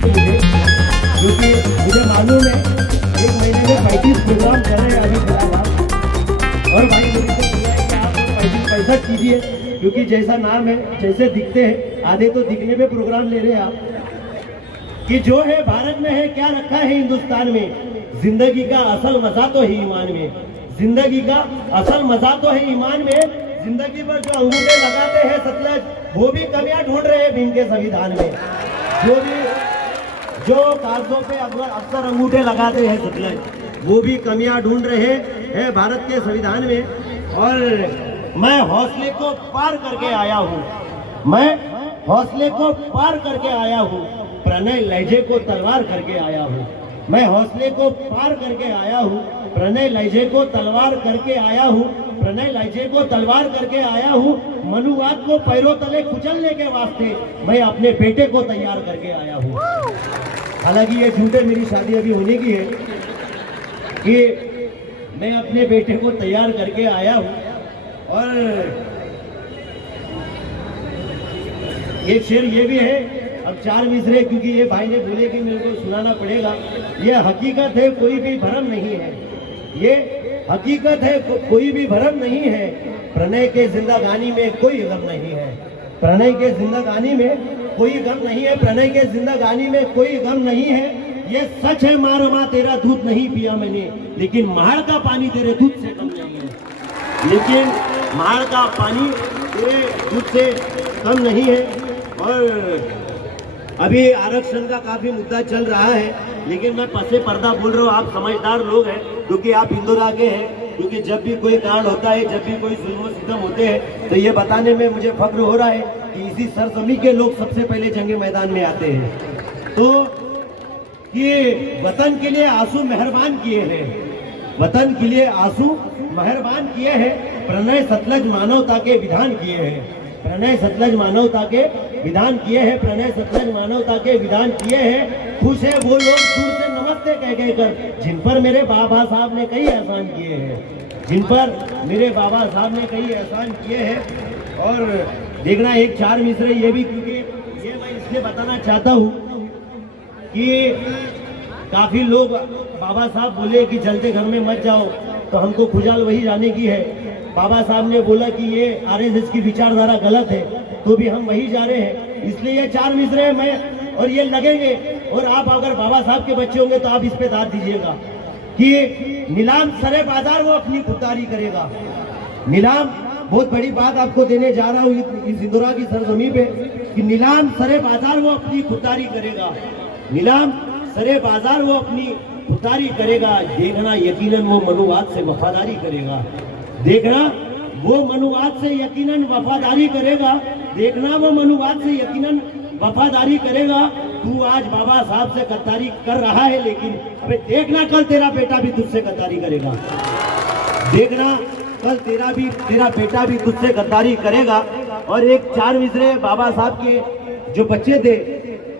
क्योंकि मुझे मालूम है एक महीने में 35 प्रोग्राम कर रहे हैं अभी फिलहाल आप। और भाई मुझे तो बोला है कि आप 35 कीजिए, क्योंकि जैसा नाम है जैसे दिखते हैं आधे तो दिखने पे प्रोग्राम ले रहे हैं आप। कि जो है भारत में है क्या रखा है हिंदुस्तान में, जिंदगी का असल मजा तो है ईमान में। जिंदगी का असल मजा तो है ईमान में। जिंदगी पर जो अंगूठे लगाते हैं सतलज वो भी कमियां ढूंढ रहे हैं भीम के संविधान में। जो कागजों पे अक्सर अंगूठे लगाते हैं सतलज वो भी कमियां ढूंढ रहे हैं भारत के संविधान में। और मैं हौसले को पार करके आया हूँ, मैं हौसले को पार करके आया हूँ, प्रणय लहजे को तलवार करके आया हूँ। मैं हौसले को पार करके आया हूँ, प्रणय लहजे को तलवार करके आया हूँ, प्रणय लहजे को तलवार करके आया हूँ। मनुवाद को पैरों तले कुचलने के वास्ते मैं अपने बेटे को तैयार करके आया हूँ। हालांकि ये झूठे मेरी शादी अभी होने की है कि मैं अपने बेटे को तैयार करके आया हूँ। और एक शेर ये भी है, अब 4 मिसरे क्योंकि ये भाई ने बोले कि मेरे को सुनाना पड़ेगा। ये हकीकत है कोई भी भरम नहीं है, ये हकीकत है कोई भी भरम नहीं है। प्रणय के जिंदगानी में कोई गम नहीं है, प्रणय के जिंदगानी में कोई गम नहीं है, प्रणय के जिंदगानी में कोई गम नहीं है। ये सच है माँ तेरा दूध नहीं पिया मैंने, लेकिन महाड़ का पानी तेरे दूध से कम नहीं है, लेकिन महाड़ का पानी तेरे दूध से कम नहीं है। और अभी आरक्षण का काफी मुद्दा चल रहा है, लेकिन मैं पसे पर्दा बोल रहा हूँ, आप समझदार लोग हैं क्योंकि आप इंदौर के हैं। क्योंकि जब भी कोई कांड होता है, जब भी कोई जुल्म सितम होते हैं, तो ये बताने में मुझे फख्र हो रहा है कि इसी सरजमी के लोग सबसे पहले जंगे मैदान में आते हैं। तो ये वतन के लिए आंसू मेहरबान किए हैं, वतन के लिए आंसू मेहरबान किए हैं। प्रणय सतलज मानवता के विधान किए हैं, प्रणय सतलज मानवता के विधान किए हैं, प्रणय सतलज मानवता के विधान किए हैं। खुश है वो लोग दूर से नमस्ते कह कर जिन पर मेरे बाबा साहब ने कई एहसान किए हैं, जिन पर मेरे बाबा साहब ने कई एहसान किए हैं। और देखना एक 4 मिसरे ये भी, क्योंकि ये मैं इसलिए बताना चाहता हूँ कि काफी लोग बाबा साहब बोले कि जलते घर में मत जाओ, तो हमको खुजाल वही जाने की है। बाबा साहब ने बोला कि ये आरएसएस की विचारधारा गलत है, तो भी हम वही जा रहे हैं। इसलिए ये 4 मिसरे मैं और ये लगेंगे। और आप अगर बाबा साहब के बच्चे होंगे तो आप इस पे दाद दीजिएगा कि नीलाम सरे बाजार वो अपनी खुददारी करेगा। नीलाम, बहुत बड़ी बात आपको देने जा रहा हूँ इस इंदौरा की सरजमी पे, कि नीलाम सरे बाजार वो अपनी खुददारी करेगा, नीलाम सरे बाजार वो अपनी खुददारी करेगा। देखना यकीनन वो मनुवाद से वफादारी करेगा, देखना वो मनुवाद से यकीनन वफादारी करेगा, देखना वो मनुवाद से यकीनन वफादारी करेगा। तू आज बाबा साहब से गद्दारी कर रहा है, लेकिन अबे देखना कल तेरा बेटा भी तुझसे गद्दारी करेगा, देखना कल तेरा बेटा भी तुझसे गद्दारी करेगा। और एक 4 मिसरे बाबा साहब के जो बच्चे थे,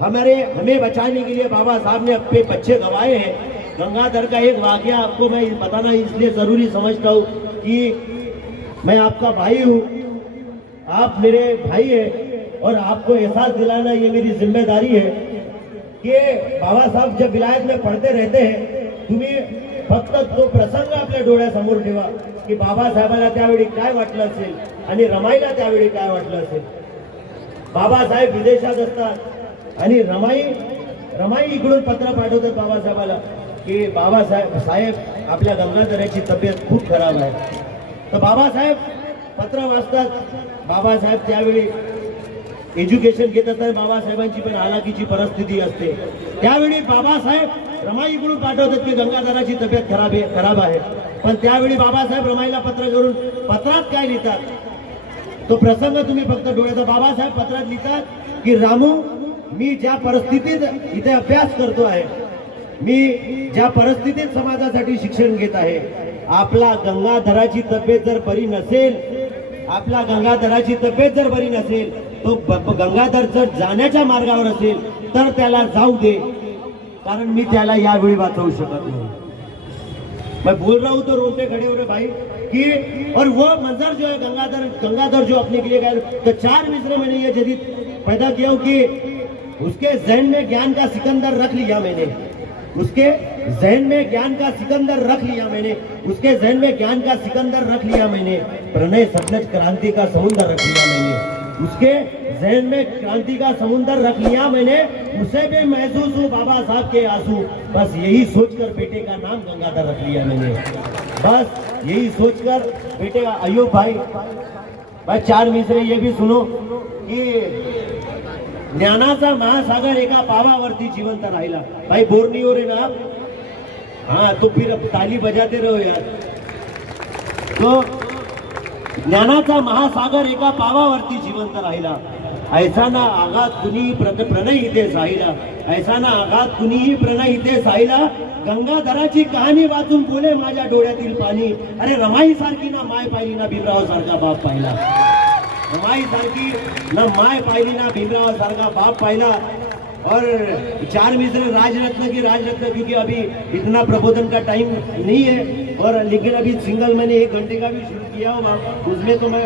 हमें बचाने के लिए बाबा साहब ने अपने बच्चे गंवाए हैं। गंगाधर का एक वाकया आपको मैं बताना इसलिए जरूरी समझता हूँ कि मैं आपका भाई हूँ, आप मेरे भाई हैं, और आपको एहसास दिलाना ये मेरी जिम्मेदारी है की बाबा साहब जब विलायत में पढ़ते रहते हैं, तुम्ही फक्त तो प्रसंग आपल्या डोळ्यासमोर ठेवा की बाबासाहेबांना त्यावेळी काय वाटलं असेल आणि रमाईला त्यावेळी काय वाटलं असेल। बाबासाहेब विदेशात असतात आणि रमाई इकडून पत्र पाठवतात बाबासाहेबाला की बाबासाहेब आपल्या गंगाधराची तब्येत खूप खराब आहे। तर बाबासाहेब पत्र वाचतात, बाबासाहेब त्यावेळी एज्युकेशन घेत असतात, बाबासाहेबांची पण हालाकीची परिस्थिती असते, त्यावेळी बाबासाहेब रमाईकडून पाठवतात की गंगाधराची तब्येत खराब आहे। पण त्यावेळी बाबासाहेब रमाईला पत्र करून पत्रात काय लिहितात तो प्रसंग तुम्ही फक्त डोळ्यात, बाबासाहेब पत्रात लिहितात की रामू, मी ज्या परिस्थितीत इथे अभ्यास करतो आहे, मी ज्या परिस्थितीत समाजासाठी शिक्षण घेत आहे, आपला गंगाधराची तब्येत जर बरी नसेल, आपला गंगाधराची तब्येत जर बरी नसेल, तो गंगाधर जर जाण्याच्या मार्गावर असेल तर त्याला जाऊ दे, कारण मी त्याला यावेळी वाचवू शकत नाही। मैं बोल रहा हूँ तो रोते खड़े हो रहे भाई कि, और वो मंजर जो है गंगाधर जो अपने के लिए गए, तो 4 मिसरे मैंने ये जदीद पैदा किया कि उसके जहन में ज्ञान का सिकंदर रख लिया मैंने, उसके जहन में ज्ञान का सिकंदर रख लिया मैंने, उसके जहन में ज्ञान का सिकंदर रख लिया मैंने, प्रणय सतलज क्रांति का समुंदर रख लिया मैंने, उसके जहन में क्रांति का समुंदर रख लिया मैंने, उसे भी महसूस हूँ बाबा साहब के आंसू, बस यही सोचकर बेटे का नाम गंगाधर रख लिया मैंने, बस यही सोचकर बेटे का। अयूब भाई चार मिसरे ये भी सुनो कि ज्ञानाचा महासागर एका पावावरती जिवंत राहिला। भाई बोर नहीं हो रहे ना आप? हाँ तो फिर अब ताली बजाते रहो यार। तो ज्ञानाचा महासागर एका पावावरती जिवंत राहिला, ऐसा ना आघात कुणीही प्रणय इथे साहिला, ऐसा ना आघात कुणीही प्रणय इथे साहिला, गंगाधराची कहाणी वाचून बोले माझ्या डोळ्यातील पाणी, अरे रमाई सारखी ना माय पाहिली ना भीमराव सारखा बाप पाहिला, रमाई सारखी ना माय पाहिली ना भीमराव सारखा बाप पाहिला। और चार मिसरे राजरत्न की राजरत्न, क्योंकि अभी इतना प्रबोधन का टाइम नहीं है, और लेकिन अभी सिंगल मैंने 1 घंटे का भी शुरू किया हो, उसमें तो मैं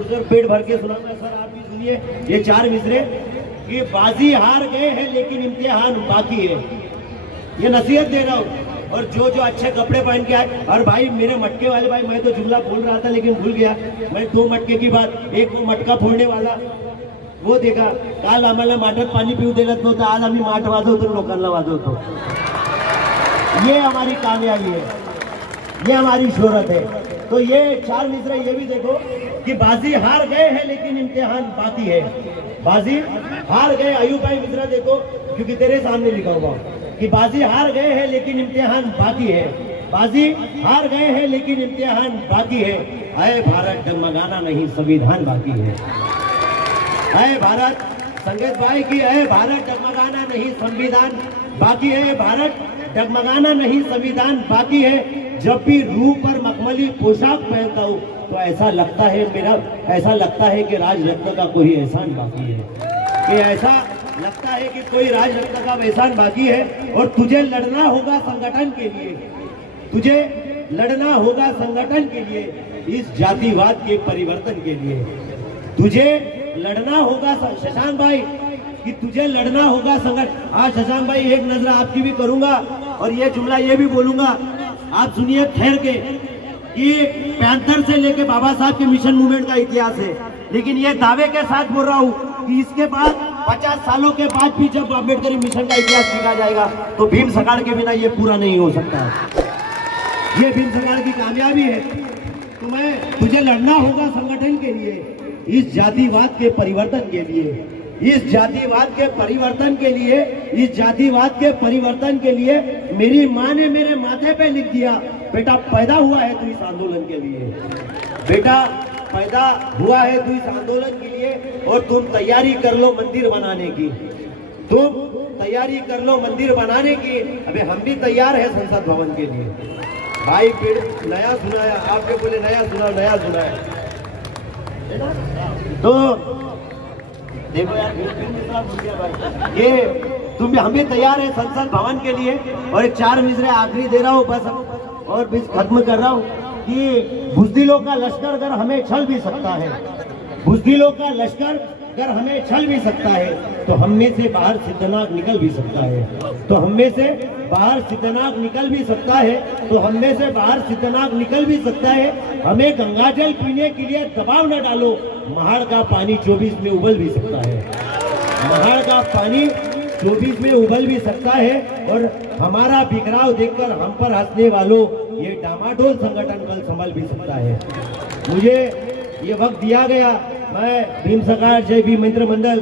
उधर पेट भर के सुनाऊंगा। सर आप भी सुनिए ये चार मिसरे कि बाजी हार गए हैं लेकिन इम्तिहान बाकी है, ये नसीहत दे रहा हूँ। और जो जो अच्छे कपड़े पहन के आए, और भाई मेरे मटके वाले भाई, मैं तो जुमला बोल रहा था लेकिन भूल गया, मैं 2 मटके की बात, एक वो मटका फोडणे वाला वो देखा, काल आम्हाला माठात पाणी पिऊ दिलत नव्हतं, आज आम्ही माठ वाजवतो लोकांना वाजवतो। ये हमारी कामयाबी है, ये हमारी शोहरत है। तो ये चार मिसरे ये भी देखो कि बाजी हार गए हैं लेकिन इम्तिहान बाकी है, बाजी हार गए। अयूब भाई मिसरा देखो, क्योंकि तेरे सामने लिखा हुआ कि बाजी हार गए हैं लेकिन इम्तिहान बाकी है, बाजी हार गए हैं लेकिन इम्तिहान बाकी है, अय भारत डगमगाना नहीं संविधान बाकी है, अय भारत, संगीत भाई की अय भारत डगमगाना नहीं संविधान बाकी है, भारत डगमगाना नहीं संविधान बाकी है। जब भी रूह पर मखमली पोशाक पहनता हूँ तो ऐसा लगता है ऐसा लगता है कि राजरत्न का कोई एहसान बाकी है, कि ऐसा लगता है कि कोई राजरत्न का एहसान बाकी है। और तुझे लड़ना होगा संगठन के लिए, तुझे लड़ना होगा संगठन के लिए, इस जातिवाद के परिवर्तन के लिए तुझे लड़ना होगा। शशांक भाई कि तुझे लड़ना होगा संगठन। हाँ शशांक भाई एक नजर आपकी भी करूंगा, और ये जुमला ये भी बोलूंगा, आप सुनिए ठहर के, कि पैंथर से लेके बाबा साहब के मिशन मूवमेंट का इतिहास है, लेकिन ये दावे के साथ बोल रहा हूँ कि इसके बाद 50 सालों के बाद भी जब अम्बेडकरी मिशन का इतिहास लिखा जाएगा तो भीम सकाड़ के बिना ये पूरा नहीं हो सकता है, ये भीम सकाड़ की कामयाबी है। तो तुझे लड़ना होगा संगठन के लिए, इस जातिवाद के परिवर्तन के लिए, इस जातिवाद के परिवर्तन के लिए, इस जातिवाद के परिवर्तन के लिए। मेरी माँ ने मेरे माथे पे लिख दिया, बेटा पैदा हुआ है तू इस आंदोलन के लिए, बेटा पैदा हुआ है तू इस आंदोलन के लिए, और तुम तैयारी कर लो मंदिर बनाने की, तुम तैयारी कर लो मंदिर बनाने की। अबे हम भी तैयार है संसद भवन के लिए। भाई फिर नया सुनाया, आपने बोले नया सुनाओ, नया सुनाया। तो देखो यार ये तुम हम भी तैयार है संसद भवन के लिए। और एक चार मिसरे आखिरी दे रहा हूँ बस, और भी खत्म कर रहा हूँ कि बुज़दिलों का लश्कर अगर हमें छल भी सकता है, बुज़दिलों का लश्कर अगर हमें छल भी सकता है, तो हम में से बाहर सिद्धनाग निकल भी सकता है, तो हम में से बाहर सिद्धनाग निकल भी सकता है, तो हम में से बाहर सिद्धनाग निकल भी सकता है। हमें गंगाजल पीने के लिए दबाव न डालो, महाड़ का पानी 24 में उबल भी सकता है, महाड़ का पानी 24 में उबल भी सकता है। और हमारा बिखराव देखकर हम पर हंसने वालों, ये डामाडोल संगठन कल संभल भी सकता है। मुझे ये वक्त दिया गया, मैं भीम सकाड़ जय भीम मित्र मंडल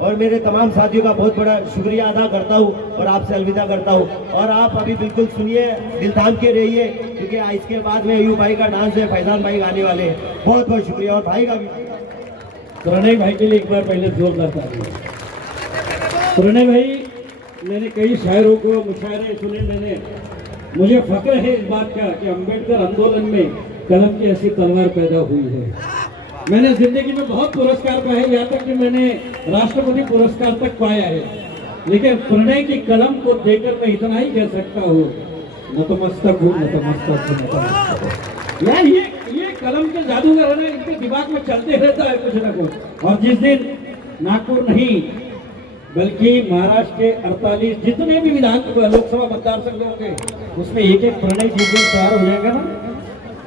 और मेरे तमाम साथियों का बहुत बड़ा शुक्रिया अदा करता हूँ, और आपसे अलविदा करता हूँ। और आप अभी बिल्कुल सुनिए, दिल थाम के रहिए, क्योंकि इसके बाद में अयूब भाई का डांस है, फैजान भाई गाने वाले हैं। बहुत बहुत शुक्रिया। और भाई का भी प्रणय भाई के लिए एक बार पहले जोरदार ताली। प्रणय भाई, मैंने कई शायरों को मुशायरे सुने, मुझे फख्र है इस बात का कि अम्बेडकर आंदोलन में कलम की ऐसी तलवार पैदा हुई है। मैंने जिंदगी में बहुत पुरस्कार पाए, यहाँ तक कि मैंने राष्ट्रपति पुरस्कार तक पाया है, लेकिन प्रणय की कलम को देखकर मैं इतना ही कह सकता हूँ, नतमस्तक हूँ, नतमस्तक हूँ, नतमस्तक हूँ। ये कलम के जादूगर है ना, इनके दिमाग में चलते रहता है कुछ ना कुछ। और जिस दिन नागपुर नहीं बल्कि महाराष्ट्र के 48 जितने भी विधान लोकसभा मतदार संघ होंगे उसमें एक एक प्रणय जिस दिन तैयार हो जाएगा ना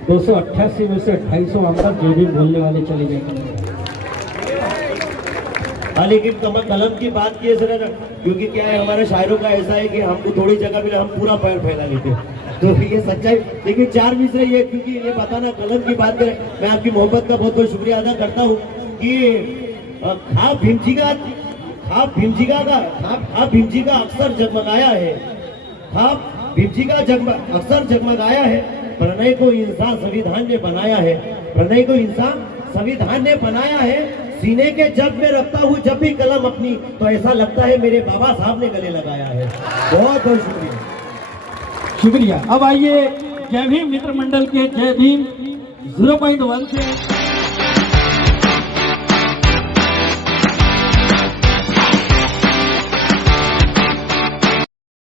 288 में से 2800 आमदार जो भी बोलने वाले चले जाएंगे। हाँ, लेकिन कलम की बात की है सर ना, क्योंकि क्या है हमारे शायरों का ऐसा है कि हमको थोड़ी जगह मिले हम पूरा पैर फैला लेते हैं, तो ये सच्चाई। लेकिन 4 मिसरे ये, क्योंकि ये बताना कलम की बात करें, मैं आपकी मोहब्बत का बहुत बहुत शुक्रिया अदा करता हूँ कि खाब भीमजी का अक्सर जगमगाया है, खाब भीमजी का अक्सर जगमगाया है। प्रणय को इंसान संविधान ने बनाया है, प्रणय को इंसान संविधान ने बनाया है। सीने के जग में रखता हूँ जब भी कलम अपनी, तो ऐसा लगता है मेरे बाबा साहब ने गले लगाया है। बहुत बहुत शुक्रिया। शुक्रिया। अब आइए जय भीम मित्र मंडल के जय भीम 0.1 से